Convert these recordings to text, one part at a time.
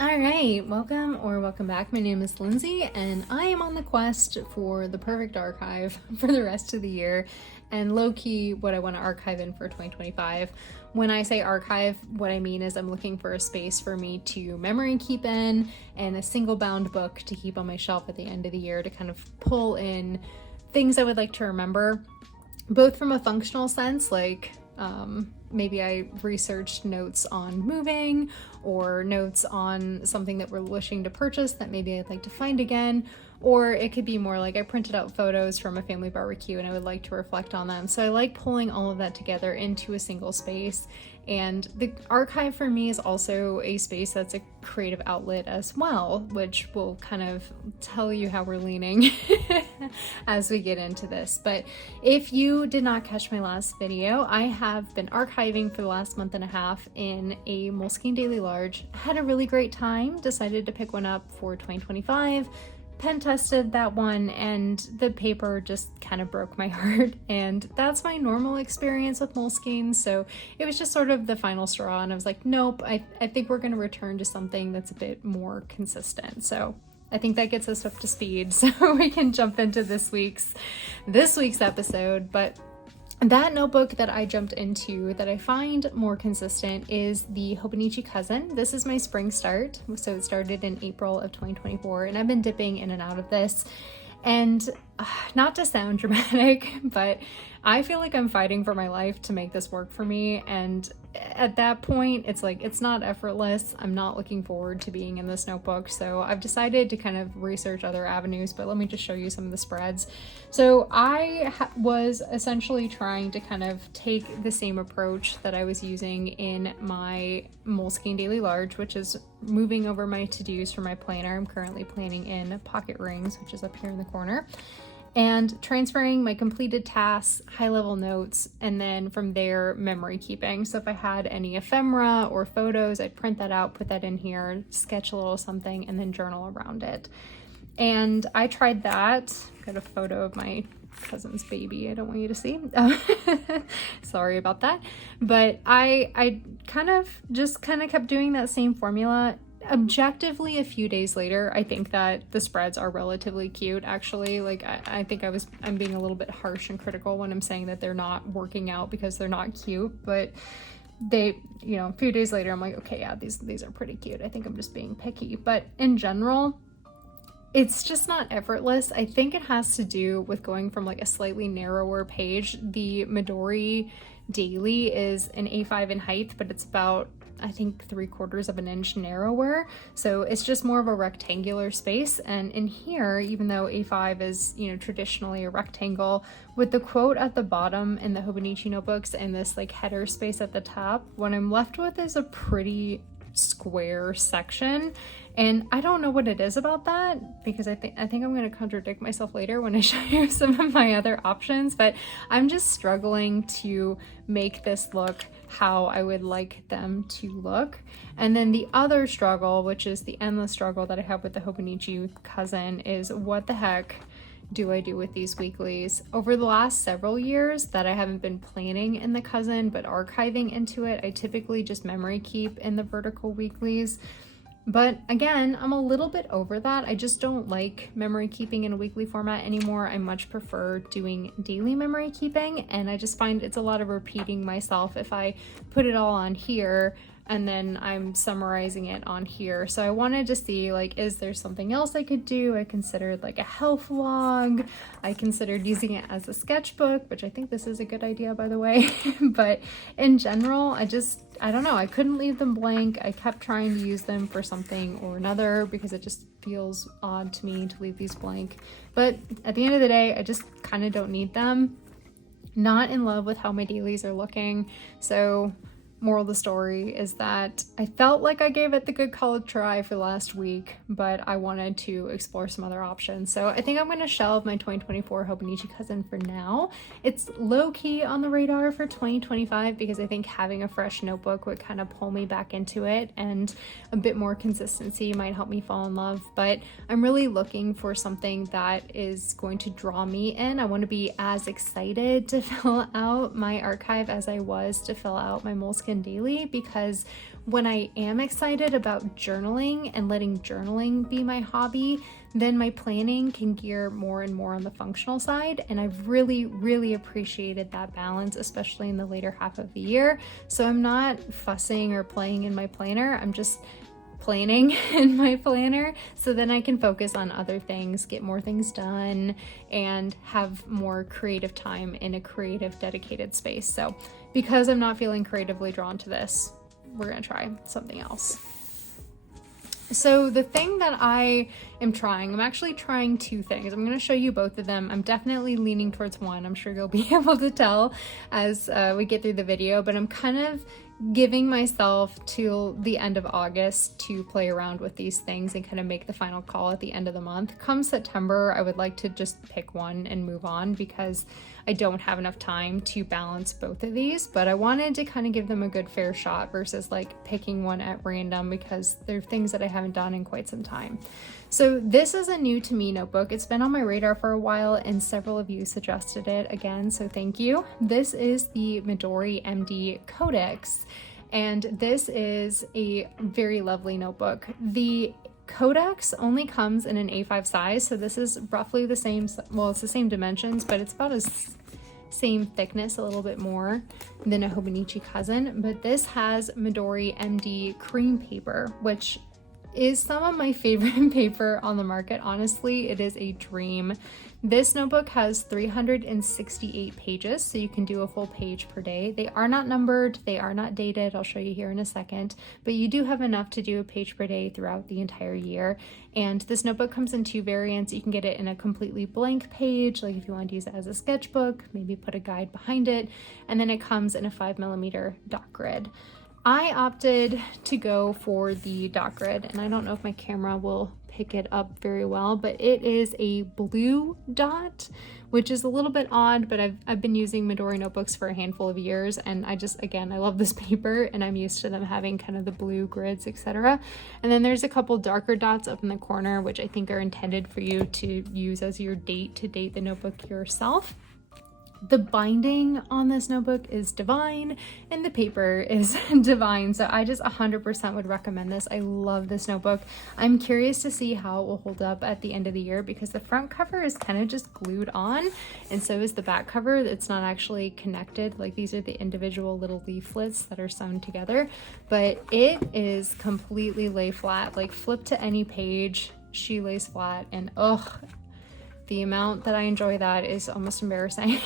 All right, welcome back. My name is Lindsay, and I am on the quest for the perfect archive for the rest of the year, and low-key what I want to archive in for 2025. When I say archive, what I mean is I'm looking for a space for me to memory keep in, and a single bound book to keep on my shelf at the end of the year to kind of pull in things I would like to remember, both from a functional sense, like maybe I researched notes on moving or notes on something that we're wishing to purchase that maybe I'd like to find again, or it could be more like I printed out photos from a family barbecue and I would like to reflect on them. So I like pulling all of that together into a single space. And the archive for me is also a space that's a creative outlet as well, which will kind of tell you how we're leaning as we get into this. But if you did not catch my last video, I have been archiving for the last month and a half in a Moleskine Daily Large. Had a really great time, decided to pick one up for 2025. Pen tested that one, and the paper just kind of broke my heart, and that's my normal experience with Moleskine, so it was just sort of the final straw, and I was like, nope, I think we're going to return to something that's a bit more consistent. So I think that gets us up to speed so we can jump into this week's episode. But that notebook that I jumped into that I find more consistent is the Hobonichi Cousin. This is my spring start, so it started in April of 2024, and I've been dipping in and out of this. And not to sound dramatic, but I feel like I'm fighting for my life to make this work for me. And at that point, it's like, it's not effortless. I'm not looking forward to being in this notebook. So I've decided to kind of research other avenues, but let me just show you some of the spreads. So I was essentially trying to kind of take the same approach that I was using in my Moleskine Daily Large, which is moving over my to-dos for my planner. I'm currently planning in pocket rings, which is up here in the corner, and transferring my completed tasks, high-level notes, and then from there, memory keeping. So if I had any ephemera or photos, I'd print that out, put that in here, sketch a little something, and then journal around it. And I tried that. Got a photo of my cousin's baby I don't want you to see. Sorry about that. But I kind of kept doing that same formula. Objectively, a few days later, I think that the spreads are relatively cute, actually. Like, I think I'm being a little bit harsh and critical when I'm saying that they're not working out because they're not cute, but they, a few days later, I'm like, okay, yeah, these are pretty cute. I think I'm just being picky. But in general, it's just not effortless. I think it has to do with going from like a slightly narrower page. The Midori Daily is an A5 in height, but it's about, I think, 3/4 of an inch narrower. So it's just more of a rectangular space. And in here, even though A5 is, traditionally a rectangle, with the quote at the bottom in the Hobonichi notebooks and this like header space at the top, what I'm left with is a pretty square section. And I don't know what it is about that, because I think I'm going to contradict myself later when I show you some of my other options, but I'm just struggling to make this look how I would like them to look. And then the other struggle, which is the endless struggle that I have with the Hobonichi Cousin, is what the heck do I do with these weeklies? Over the last several years that I haven't been planning in the Cousin but archiving into it, I typically just memory keep in the vertical weeklies. But again, I'm a little bit over that. I just don't like memory keeping in a weekly format anymore. I much prefer doing daily memory keeping, and I just find it's a lot of repeating myself if I put it all on here and then I'm summarizing it on here. So I wanted to see, like, is there something else I could do? I considered like a health log. I considered using it as a sketchbook, which I think this is a good idea, by the way. But in general, I don't know, I couldn't leave them blank. I kept trying to use them for something or another because it just feels odd to me to leave these blank. But at the end of the day, I just kind of don't need them. Not in love with how my dailies are looking. So moral of the story is that I felt like I gave it the good college try for last week, but I wanted to explore some other options. So I think I'm going to shelve my 2024 Hobonichi Cousin for now. It's low-key on the radar for 2025 because I think having a fresh notebook would kind of pull me back into it, and a bit more consistency might help me fall in love. But I'm really looking for something that is going to draw me in. I want to be as excited to fill out my archive as I was to fill out my Moleskine Daily, because when I am excited about journaling and letting journaling be my hobby, then my planning can gear more and more on the functional side. And I've really, really appreciated that balance, especially in the later half of the year. So I'm not fussing or playing in my planner. I'm just planning in my planner, so then I can focus on other things, get more things done, and have more creative time in a creative dedicated space. So because I'm not feeling creatively drawn to this, we're gonna try something else. So the thing that I am trying, I'm actually trying two things. I'm going to show you both of them. I'm definitely leaning towards one. I'm sure you'll be able to tell as we get through the video, but I'm kind of giving myself till the end of August to play around with these things and kind of make the final call at the end of the month. Come September, I would like to just pick one and move on because I don't have enough time to balance both of these, but I wanted to kind of give them a good fair shot versus like picking one at random because they're things that I haven't done in quite some time. So this is a new to me notebook. It's been on my radar for a while and several of you suggested it again, so thank you. This is the Midori MD Codex, and this is a very lovely notebook. The Codex only comes in an A5 size, so this is roughly the same, well, it's the same dimensions, but it's about as same thickness, a little bit more than a Hobonichi cousin, but this has Midori MD cream paper, which is some of my favorite paper on the market. Honestly, it is a dream. This notebook has 368 pages, so you can do a full page per day. They are not numbered, they are not dated, I'll show you here in a second, but you do have enough to do a page per day throughout the entire year. And this notebook comes in two variants. You can get it in a completely blank page, like if you want to use it as a sketchbook, maybe put a guide behind it, and then it comes in a 5mm dot grid. I opted to go for the dot grid, and I don't know if my camera will pick it up very well, but it is a blue dot, which is a little bit odd, but I've been using Midori notebooks for a handful of years, and I love this paper, and I'm used to them having kind of the blue grids, etc. And then there's a couple darker dots up in the corner, which I think are intended for you to use as your date to date the notebook yourself. The binding on this notebook is divine and the paper is divine, so I just 100% would recommend this. I love this notebook. I'm curious to see how it will hold up at the end of the year because the front cover is kind of just glued on, and so is the back cover. It's not actually connected, like these are the individual little leaflets that are sewn together, but it is completely lay flat, like flip to any page, she lays flat, and the amount that I enjoy that is almost embarrassing.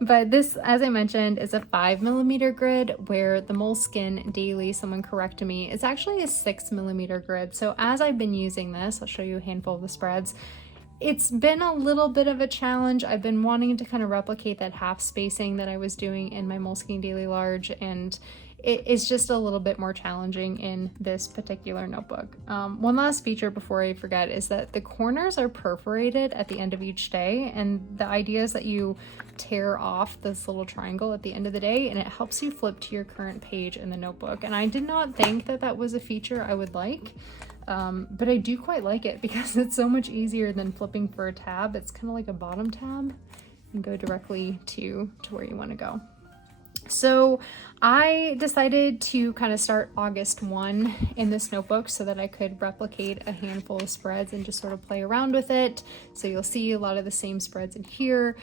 But this, as I mentioned, is a 5mm grid, where the Moleskine Daily, someone corrected me, it's actually a 6mm grid. So as I've been using this, I'll show you a handful of the spreads. It's been a little bit of a challenge. I've been wanting to kind of replicate that half spacing that I was doing in my Moleskine Daily Large, and it is just a little bit more challenging in this particular notebook. One last feature before I forget is that the corners are perforated at the end of each day, and the idea is that you tear off this little triangle at the end of the day, and it helps you flip to your current page in the notebook. And I did not think that that was a feature I would like, but I do quite like it because it's so much easier than flipping for a tab. It's kind of like a bottom tab and go directly to where you want to go. So I decided to kind of start August 1 in this notebook so that I could replicate a handful of spreads and just sort of play around with it. So you'll see a lot of the same spreads in here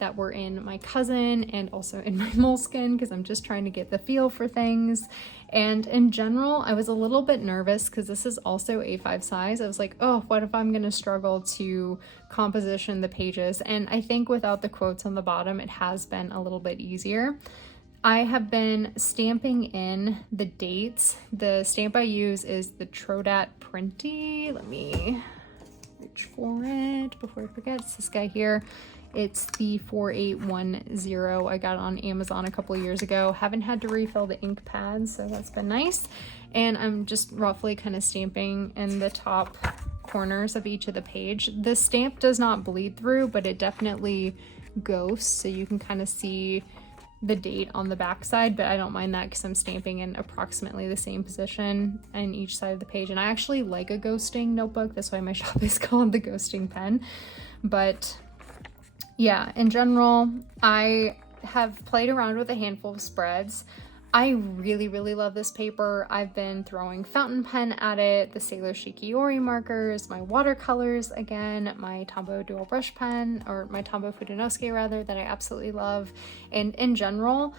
that were in my cousin and also in my Moleskine, because I'm just trying to get the feel for things. And in general, I was a little bit nervous because this is also A5 size. I was like, oh, what if I'm going to struggle to composition the pages? And I think without the quotes on the bottom, it has been a little bit easier. I have been stamping in the dates. The stamp I use is the Trodat Printy. Let me reach for it before I forget. It's this guy here. It's the 4810. I got it on Amazon a couple of years ago. Haven't had to refill the ink pads, so that's been nice. And I'm just roughly kind of stamping in the top corners of each of the page. The stamp does not bleed through, but it definitely ghosts, so you can kind of see the date on the back side, but I don't mind that because I'm stamping in approximately the same position in each side of the page. And I actually like a ghosting notebook. That's why my shop is called the Ghosting Pen. But yeah, in general, I have played around with a handful of spreads. I really, really love this paper. I've been throwing fountain pen at it, the Sailor Shikiori markers, my watercolors again, my Tombow dual brush pen, or my Tombow Fudenosuke rather, that I absolutely love. And in general,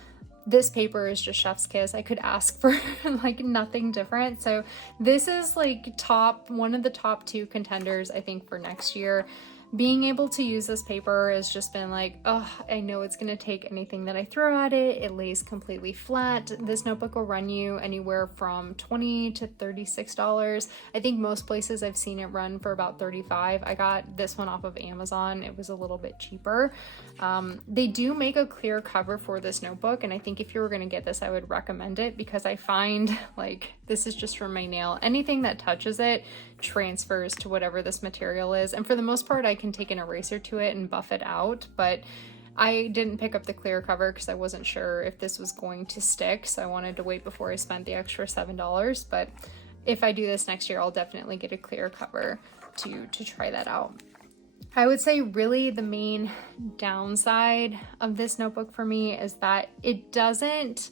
this paper is just chef's kiss. I could ask for like nothing different. So this is like one of the top 2 contenders, I think, for next year. Being able to use this paper has just been like, oh, I know it's going to take anything that I throw at it. It lays completely flat. This notebook will run you anywhere from $20 to $36. I think most places I've seen it run for about $35. I got this one off of Amazon. It was a little bit cheaper. They do make a clear cover for this notebook, and I think if you were going to get this, I would recommend it, because I find like this is just from my nail. Anything that touches it transfers to whatever this material is, and for the most part I can take an eraser to it and buff it out, but I didn't pick up the clear cover because I wasn't sure if this was going to stick, so I wanted to wait before I spent the extra $7. But if I do this next year, I'll definitely get a clear cover to try that out. I would say really the main downside of this notebook for me is that it doesn't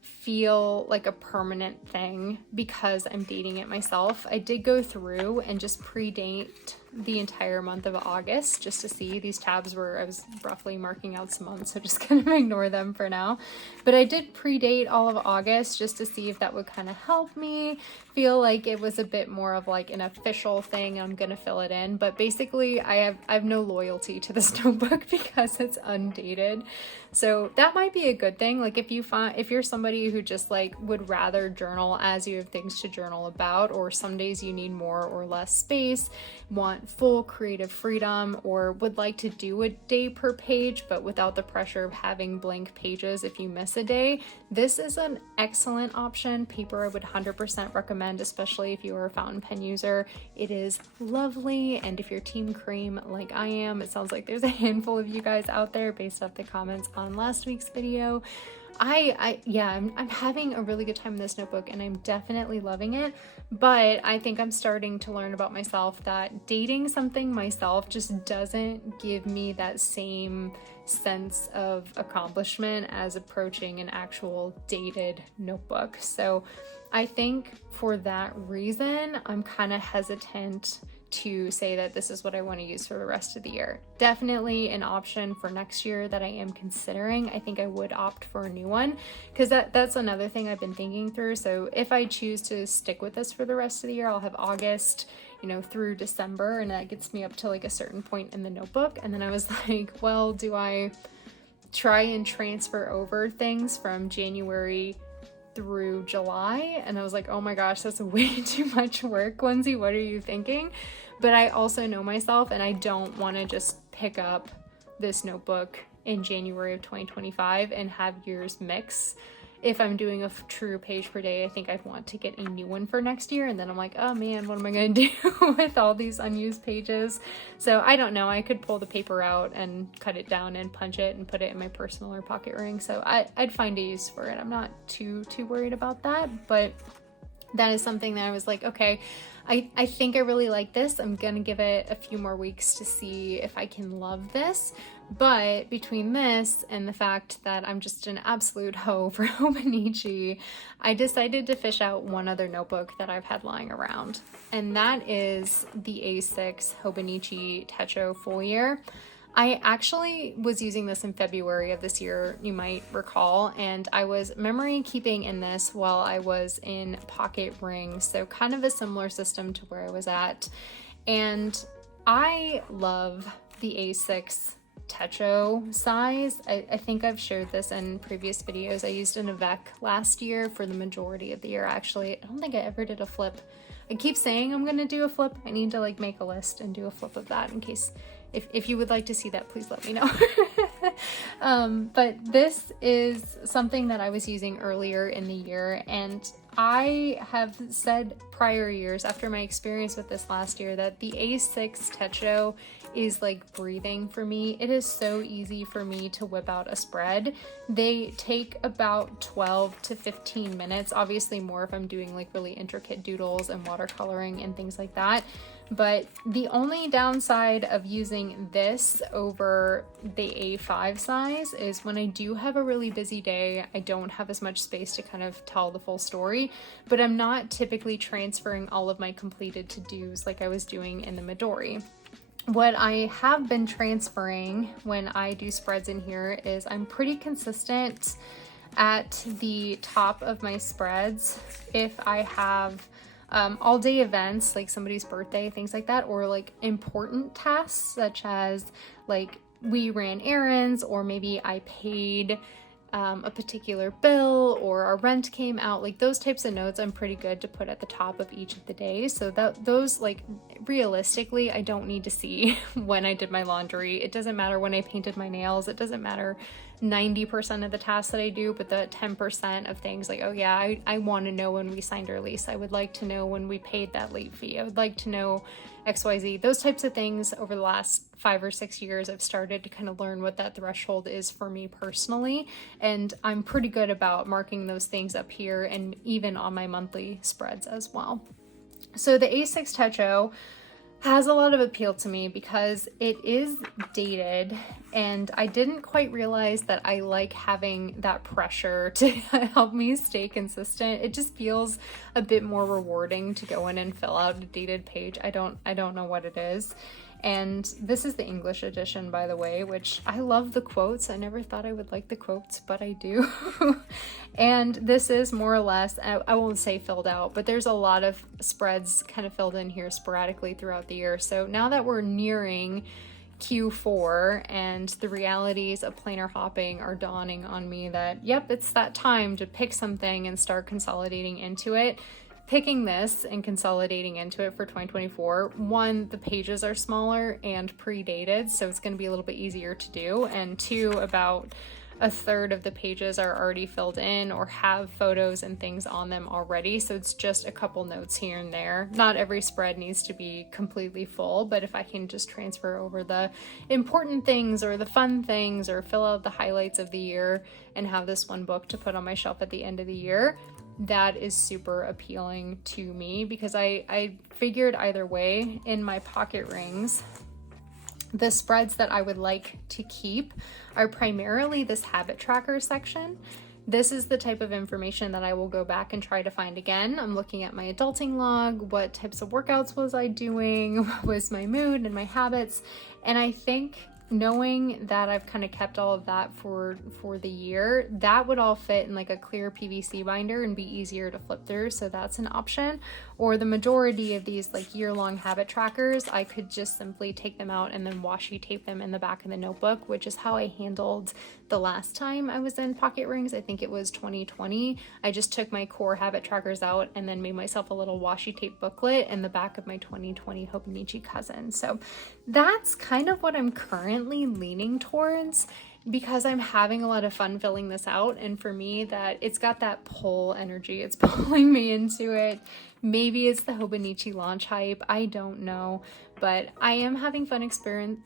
feel like a permanent thing because I'm dating it myself. I did go through and just pre-date the entire month of August just to see. These tabs were, I was roughly marking out some months, so just kind of ignore them for now. But I did pre-date all of August just to see if that would kind of help me feel like it was a bit more of like an official thing. I'm gonna fill it in, but basically I have no loyalty to this notebook because it's undated. So that might be a good thing. Like if you're somebody who just like would rather journal as you have things to journal about, or some days you need more or less space, want full creative freedom, or would like to do a day per page but without the pressure of having blank pages if you miss a day, this is an excellent option. Paper I would 100% recommend, especially if you are a fountain pen user. It is lovely, and if you're team cream like I am, it sounds like there's a handful of you guys out there based off the comments on last week's video. I'm having a really good time in this notebook, and I'm definitely loving it, but I think I'm starting to learn about myself that dating something myself just doesn't give me that same sense of accomplishment as approaching an actual dated notebook. So I think for that reason, I'm kind of hesitant to say that this is what I want to use for the rest of the year. Definitely an option for next year that I am considering. I think I would opt for a new one, because that's another thing I've been thinking through. So if I choose to stick with this for the rest of the year, I'll have August, through December, and that gets me up to like a certain point in the notebook. And then I was like, well, do I try and transfer over things from January through July? And I was like, oh my gosh, that's way too much work, Lindsay, what are you thinking? But I also know myself, and I don't want to just pick up this notebook in January of 2025 and have years mix. If I'm doing a true page per day, I think I'd want to get a new one for next year, and then I'm like, oh man, what am I going to do with all these unused pages? So I don't know. I could pull the paper out and cut it down and punch it and put it in my personal or pocket ring. So I'd find a use for it. I'm not too worried about that, but that is something that I was like, okay, I think I really like this. I'm gonna give it a few more weeks to see if I can love this. But between this and the fact that I'm just an absolute hoe for Hobonichi, I decided to fish out one other notebook that I've had lying around, and that is the A6 Hobonichi Techo Full Year. I actually was using this in February of this year, you might recall, and I was memory keeping in this while I was in pocket ring, so kind of a similar system to where I was at. And I love the A6 Techo size. I think I've shared this in previous videos. I used an Avec last year for the majority of the year. Actually, I don't think I ever did a flip. I keep saying I'm gonna do a flip. I need to like make a list and do a flip of that in case if you would like to see that, please let me know. But this is something that I was using earlier in the year, and I have said prior years after my experience with this last year that the A6 Techo is like breathing for me. It is so easy for me to whip out a spread. They take about 12 to 15 minutes, obviously more if I'm doing like really intricate doodles and watercoloring and things like that. But the only downside of using this over the A5 size is when I do have a really busy day, I don't have as much space to kind of tell the full story, but I'm not typically transferring all of my completed to-dos like I was doing in the Midori. What I have been transferring when I do spreads in here is I'm pretty consistent at the top of my spreads if I have all day events like somebody's birthday, things like that, or like important tasks such as like we ran errands, or maybe I paid a particular bill, or our rent came out. Like those types of notes I'm pretty good to put at the top of each of the days, so that those, like, realistically I don't need to see when I did my laundry. It doesn't matter when I painted my nails. It doesn't matter 90% of the tasks that I do, but the 10% of things like, oh yeah, I want to know when we signed our lease. I would like to know when we paid that late fee. I would like to know XYZ. Those types of things over the last 5 or 6 years, I've started to kind of learn what that threshold is for me personally. And I'm pretty good about marking those things up here and even on my monthly spreads as well. So the A6 techo has a lot of appeal to me because it is dated, and I didn't quite realize that I like having that pressure to help me stay consistent. It just feels a bit more rewarding to go in and fill out a dated page. I don't know what it is. And this is the English edition, by the way, which I love the quotes. I never thought I would like the quotes, but I do. And this is more or less, I won't say filled out, but there's a lot of spreads kind of filled in here sporadically throughout the year. So now that we're nearing Q4 and the realities of planner hopping are dawning on me that, yep, it's that time to pick something and start consolidating into it. Picking this and consolidating into it for 2024, one, the pages are smaller and predated, so it's going to be a little bit easier to do, and two, about a third of the pages are already filled in or have photos and things on them already, so it's just a couple notes here and there. Not every spread needs to be completely full, but if I can just transfer over the important things or the fun things or fill out the highlights of the year and have this one book to put on my shelf at the end of the year, that is super appealing to me, because I figured either way in my pocket rings, the spreads that I would like to keep are primarily this habit tracker section. This is the type of information that I will go back and try to find again. I'm looking at my adulting log, what types of workouts was I doing, what was my mood and my habits, and I think knowing that I've kind of kept all of that for the year, that would all fit in like a clear PVC binder and be easier to flip through, so that's an option. Or the majority of these like year-long habit trackers, I could just simply take them out and then washi tape them in the back of the notebook, which is how I handled the last time I was in pocket rings. I think it was 2020. I just took my core habit trackers out and then made myself a little washi tape booklet in the back of my 2020 Hobonichi cousin. So that's kind of what I'm currently leaning towards, because I'm having a lot of fun filling this out, and for me that it's got that pull energy, it's pulling me into it. Maybe it's the Hobonichi launch hype, I don't know, but I am having fun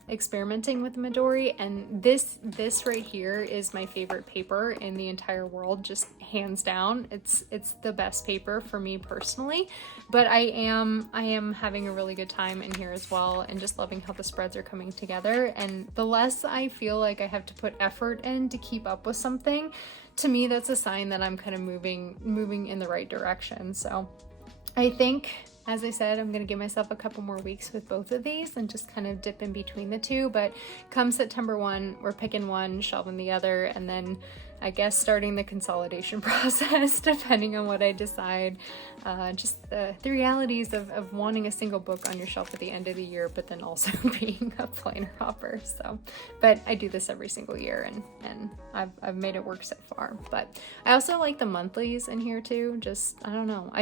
experimenting with the Midori, and this right here is my favorite paper in the entire world, just hands down. It's the best paper for me personally, but I am having a really good time in here as well, and just loving how the spreads are coming together. And the less I feel like I have to put effort in to keep up with something, to me that's a sign that I'm kind of moving in the right direction. So I think, as I said, I'm going to give myself a couple more weeks with both of these and just kind of dip in between the two. But come September 1, we're picking one, shelving the other, and then I guess starting the consolidation process, depending on what I decide. Just the realities of wanting a single book on your shelf at the end of the year, but then also being a planner hopper. So, but I do this every single year, and I've made it work so far. But I also like the monthlies in here too. Just, I don't know.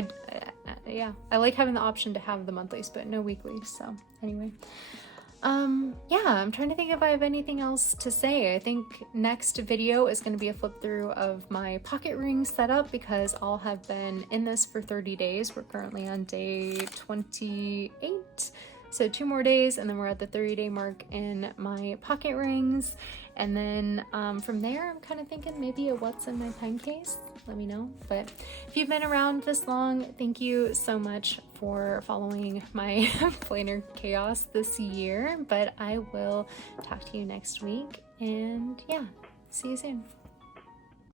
Yeah, I like having the option to have the monthlies, but no weeklies. So anyway. Yeah, I'm trying to think if I have anything else to say. I think next video is going to be a flip through of my pocket ring setup, because I'll have been in this for 30 days. We're currently on day 28. So 2 more days and then we're at the 30-day mark in my pocket rings. And then from there, I'm kind of thinking maybe a what's in my pen case. Let me know. But if you've been around this long, thank you so much for following my planner chaos this year. But I will talk to you next week. And yeah, see you soon.